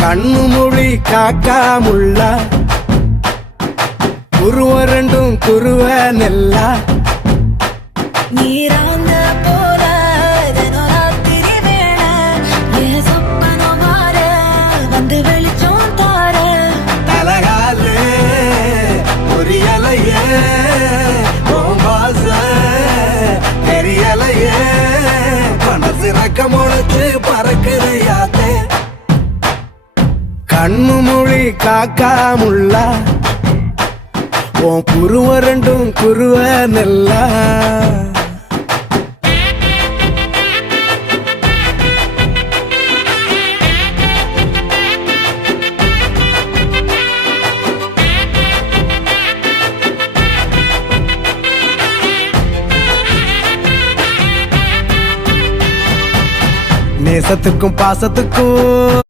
கண்ணு மொழி காக்காமுள்ள குருவ ரெண்டும் குருவ நெல்லா நீராங்க போல தினராத்திரி வேள என் சொப்பனம் மாற வந்து வெளிச்சம் தார அழகாலே பொரியலையே பாச தெரியலையே மனசு ரக்க முளைச்சு பறக்குதையாத்தே கண்ணு மொழி காக்காமுள்ள உன் குருவ ரெண்டும் குருவ நெல்லா நேசத்துக்கும் பாசத்துக்கும்